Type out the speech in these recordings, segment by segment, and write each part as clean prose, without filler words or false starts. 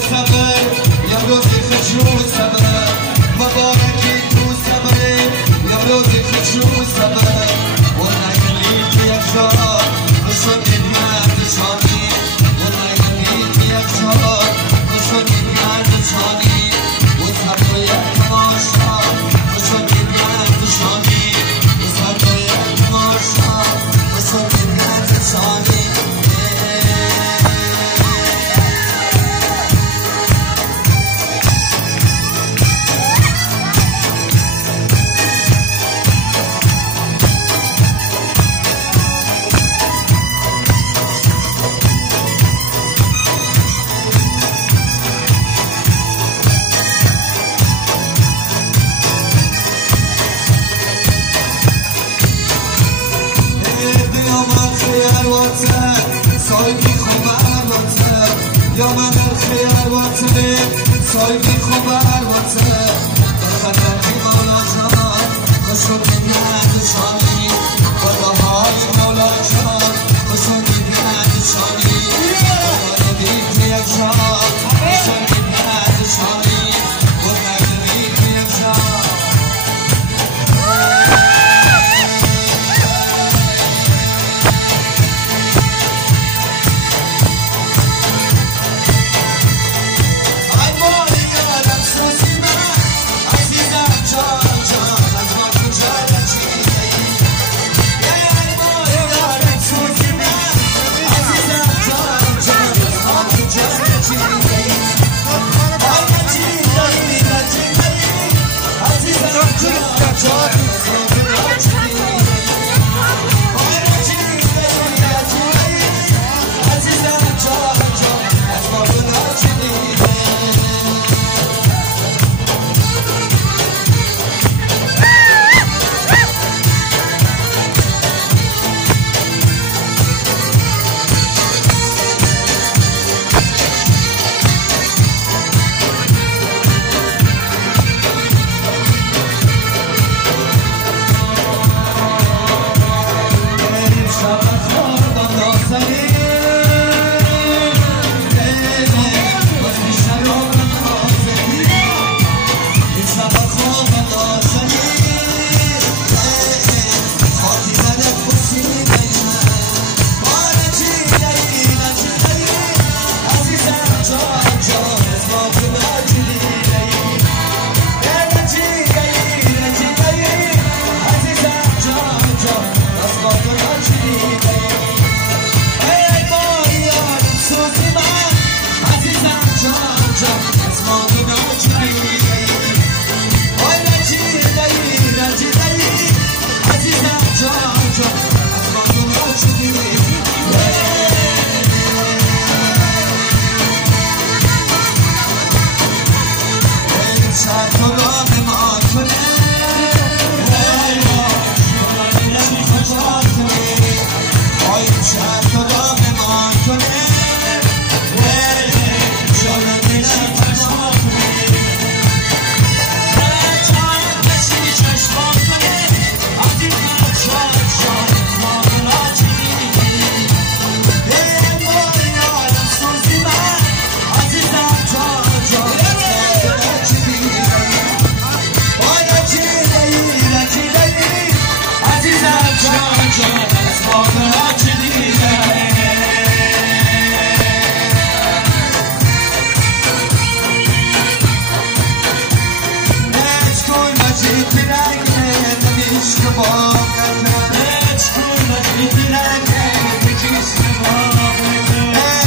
سفر یا روزی خشو سفر مبارکی تو سفر یا روزی خشو سفر و نگلی که یک جا بشدید مرد شانی و نگلی که یک جا بشدید مرد شانی و سفر یک تماشا بشدید مرد شانی و سفر یک تماشا بشدید مرد شانی سایبی خبر واسه یا من در خیر واسه سایبی خبر واسه بخاطر کی مولا جان خوشو میاد شانی خدا های مولا جان خوشو میاد شانی خدا بی یک جان خوشو میاد شانی خدا بی یک جان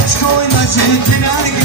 It's going to take it again.